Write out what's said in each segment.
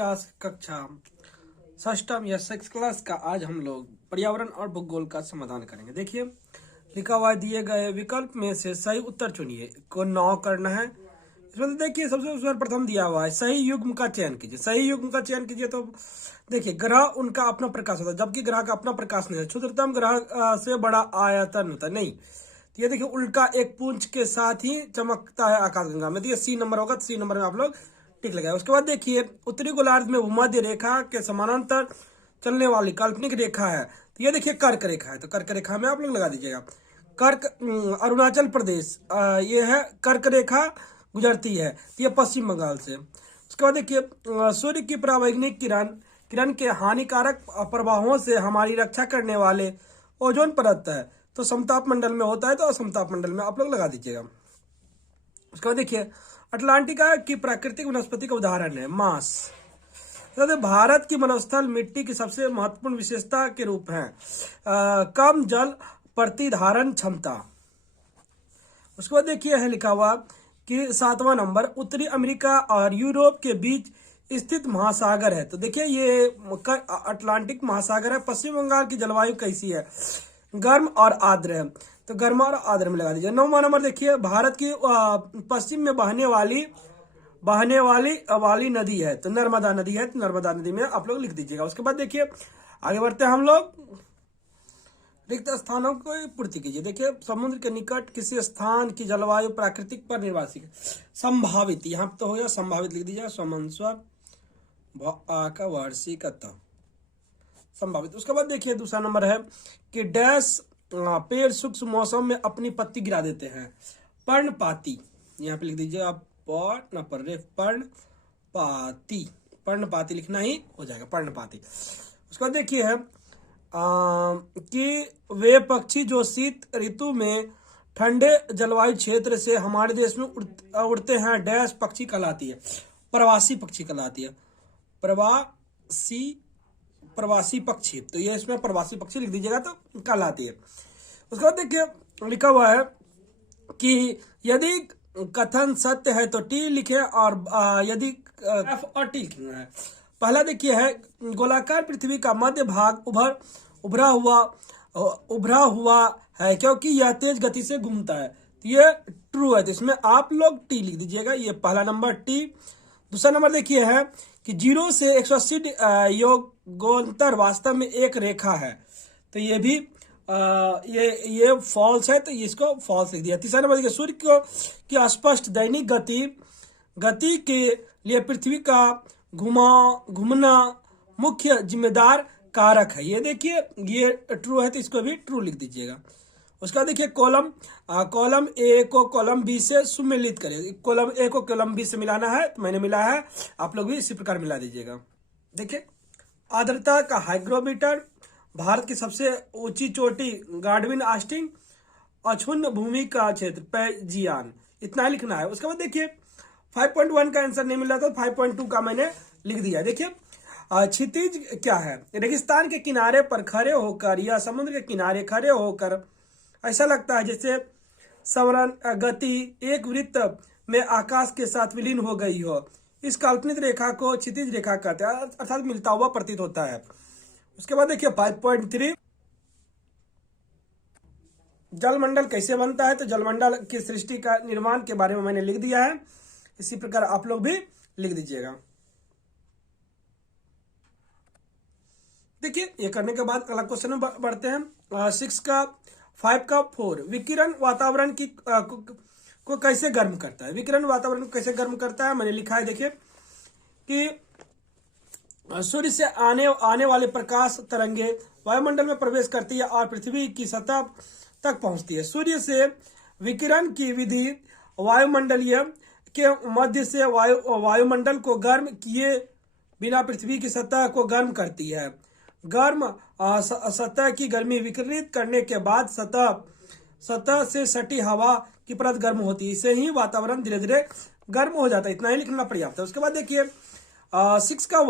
का कक्षा षष्ठम या सिक्स क्लास का आज हम लोग पर्यावरण और भूगोल का समाधान करेंगे। देखिए लिखा हुआ दिए गए विकल्प में से सही उत्तर चुनिए को 9 करना है। इसमें तो देखिए सबसे सर्वप्रथम दिया हुआ है सही युग्म का चयन कीजिए। सही युग्म का चयन कीजिए तो देखिए ग्रह उनका अपना प्रकाश होता है, जबकि ग्रह का अपना प्रकाश नहीं है। क्षुद्रतम ग्रह से बड़ा आयतन होता है नहीं। तो ये देखिए उल्का एक पूंछ के साथ ही चमकता है आकाशगंगा में। तो ये सी नंबर होगा, तो सी नंबर में आप लोग टिक लगाए। उसके बाद देखिए उत्तरी गोलार्ध में भूमध्य रेखा के समानांतर चलने वाली काल्पनिक रेखा है। तो ये देखिए कर्क रेखा है, तो कर्क रेखा में आप लोग लगा दीजिएगा। कर्क अरुणाचल प्रदेश ये है, कर्क रेखा गुजरती है, तो ये पश्चिम बंगाल से। उसके बाद देखिए सूर्य की परावैंगनिक किरण के हानिकारक प्रभावों से हमारी रक्षा करने वाले ओजोन परत है, तो समताप मंडल में होता है, तो असमताप मंडल में आप लोग लगा दीजिएगा। उसके बाद देखिए अटलांटिका की प्राकृतिक वनस्पति का उदाहरण है मांस। तो भारत की मरुस्थल मिट्टी की सबसे महत्वपूर्ण विशेषता के रूप है कम जल प्रतिधारण क्षमता। उसके बाद देखिए है लिखा हुआ कि 7वां नंबर उत्तरी अमेरिका और यूरोप के बीच स्थित महासागर है। तो देखिए ये अटलांटिक महासागर है। पश्चिम बंगाल की जलवायु कैसी है? गर्म और आर्द्र है, तो गर्म और आर्द्र में लगा दीजिए। 9वां नंबर देखिए भारत की पश्चिम में बहने वाली नदी है, तो नर्मदा नदी है, तो नर्मदा नदी में आप लोग लिख दीजिएगा। उसके बाद देखिए आगे बढ़ते हैं हम लोग। रिक्त स्थानों को पूर्ति कीजिए। देखिए समुद्र के निकट किसी स्थान की जलवायु प्राकृतिक पर निर्वासित है। संभावित यहाँ तो हो गया, संभावित लिख दीजिएगा। समन्स्वर का वार्षिकता संभावित। उसके बाद देखिए दूसरा नंबर है कि डैश पेड़ सूक्ष्म मौसम में अपनी पत्ती गिरा देते हैं। पर्णपाती यहाँ पे लिख दीजिए आप, पर्णपाती लिखना ही हो जाएगा, पर्णपाती। उसके बाद देखिए है कि वे पक्षी जो शीत ऋतु में ठंडे जलवायु क्षेत्र से हमारे देश में उड़ते हैं, डैश पक्षी कहलाती है, प्रवासी पक्षी कहलाती है, प्रवासी पक्षी। तो ये इसमें प्रवासी पक्षी लिख दीजिएगा तो कहलाती है। उसके बाद देखिए लिखा हुआ है कि यदि कथन सत्य है तो टी लिखे और यदि एफ और टी लिखना है। पहला देखिए है गोलाकार पृथ्वी का मध्य भाग उभरा हुआ है क्योंकि यह तेज गति से घूमता है, तो ये ट्रू है, तो इसमें आप लोग टी लिख दीजिएगा। ये पहला नंबर टी। दूसरा नंबर देखिए है कि 0 से 180 योगोत्तर वास्तव में एक रेखा है, तो ये भी ये फॉल्स है, तो इसको फॉल्स लिख दिया। तीसरा नंबर देखिए सूर्य की स्पष्ट दैनिक गति के लिए पृथ्वी का घूमना मुख्य जिम्मेदार कारक है। ये देखिए ये ट्रू है, तो इसको भी ट्रू लिख दीजिएगा। उसका देखिए कॉलम ए को कॉलम बी से सुमेलित करें। कॉलम ए को कॉलम बी से मिलाना है, तो मैंने मिला है, आप लोग भी इसी प्रकार मिला दीजिएगा। देखिए आर्द्रता का हाइग्रोमीटर, भारत की सबसे ऊंची चोटी गार्डविन आस्टिंग, अक्षुण्ण भूमि का क्षेत्र पैजियान, इतना ही लिखना है। उसके बाद देखिए 5.1 का आंसर नहीं मिला तो 5.2 का मैंने लिख दिया। देखिए क्षितिज क्या है? रेगिस्तान के किनारे पर खड़े होकर या समुद्र के किनारे खड़े होकर ऐसा लगता है जैसे सवरण गति एक वृत्त में आकाश के साथ विलीन हो गई हो। इस काल्पनिक रेखा को क्षितिज रेखा कहते हैं, अर्थात मिलता हुआ प्रतीत होता है। उसके बाद देखिए 5.3 जलमंडल कैसे बनता है? तो जलमंडल की सृष्टि का निर्माण के बारे में मैंने लिख दिया है, इसी प्रकार आप लोग भी लिख दीजिएगा। देखिए ये करने के बाद अगला क्वेश्चन में बढ़ते हैं। 5 का 4 विकिरण वातावरण की को कैसे गर्म करता है? विकिरण वातावरण को कैसे गर्म करता है मैंने लिखा है। देखिए कि सूर्य से आने वाले प्रकाश तरंगे वायुमंडल में प्रवेश करती है और पृथ्वी की सतह तक पहुंचती है। सूर्य से विकिरण की विधि वायुमंडलीय के मध्य से वायुमंडल को गर्म किए बिना पृथ्वी की सतह को गर्म करती है। गर्म सतह की गर्मी विकिरित करने के बाद सतह से सटी हवा की परत गर्म होती है, इससे ही वातावरण धीरे धीरे गर्म हो जाता है। इतना ही लिखना पर्याप्त है। उसके बाद देखिए 6 का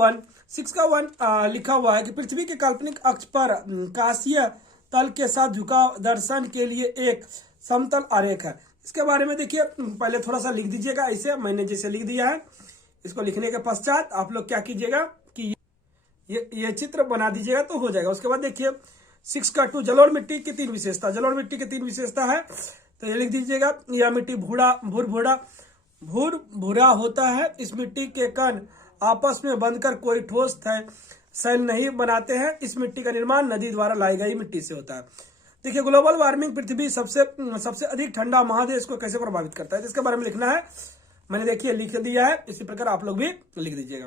1 लिखा हुआ है कि पृथ्वी के काल्पनिक अक्ष पर काशीय तल के साथ झुकाव दर्शन के लिए एक समतल आरेख है। इसके बारे में देखिए पहले थोड़ा सा लिख दीजिएगा, ऐसे मैंने जैसे लिख दिया है इसको लिखने के पश्चात आप लोग क्या कीजिएगा कि ये चित्र बना दीजिएगा तो हो जाएगा। उसके बाद देखिए 6 का 2 जलोढ़ मिट्टी की 3 विशेषता, जलोढ़ मिट्टी की 3 विशेषता है तो ये लिख दीजिएगा। यह मिट्टी भूर भूरा होता है। इस मिट्टी के कण आपस में बंधकर कोई ठोस शैल नहीं बनाते हैं। इस मिट्टी का निर्माण नदी द्वारा लाई गई मिट्टी से होता है। देखिए ग्लोबल वार्मिंग पृथ्वी सबसे अधिक ठंडा महादेश को कैसे प्रभावित करता है, इसके बारे में लिखना है। मैंने देखिए लिख दिया है, इसी प्रकार आप लोग भी लिख दीजिएगा।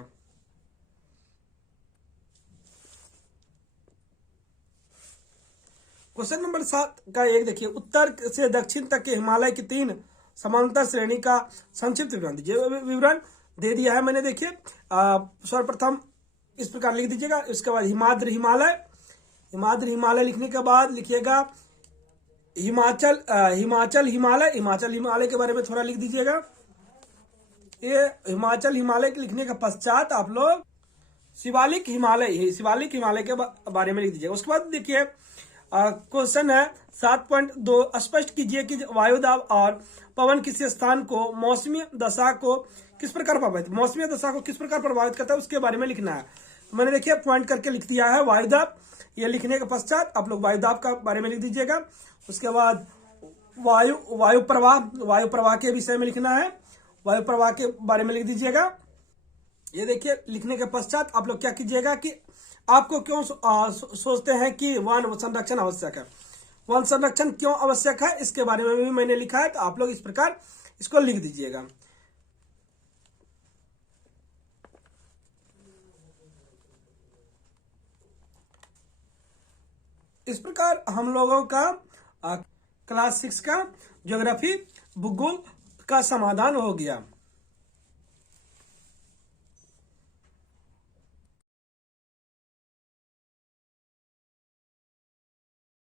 क्वेश्चन नंबर 7 का 1 देखिए, उत्तर से दक्षिण तक के हिमालय की 3 समांतर श्रेणी का संक्षिप्त विवरण दीजिए। विवरण दे दिया है मैंने। देखिए सर्वप्रथम इस प्रकार लिख दीजिएगा। इसके बाद हिमाद्री हिमालय लिखने के बाद लिखिएगा हिमाचल हिमालय के बारे में थोड़ा लिख दीजिएगा। ये हिमाचल हिमालय के लिखने के पश्चात आप लोग शिवालिक हिमालय के बारे में लिख दीजिएगा। उसके बाद देखिए क्वेश्चन है 7.2 स्पष्ट कीजिए कि वायुदाब और पवन किसी स्थान को मौसमी दशा को किस प्रकार प्रभावित करता है उसके बारे में लिखना है। मैंने देखिए पॉइंट करके लिख दिया है वायुदाब। ये लिखने के पश्चात आप लोग वायुदाब का बारे में लिख दीजिएगा। उसके बाद वायु प्रवाह के विषय में लिखना है, वायु प्रवाह के बारे में लिख दीजिएगा। ये देखिए लिखने के पश्चात आप लोग क्या कीजिएगा कि आपको क्यों सोचते हैं कि वन संरक्षण आवश्यक है, वन संरक्षण क्यों आवश्यक है इसके बारे में भी मैंने लिखा है। तो आप लोग इस प्रकार इसको लिख दीजिएगा। इस प्रकार हम लोगों का क्लास 6 का ज्योग्राफी भूगोल का समाधान हो गया।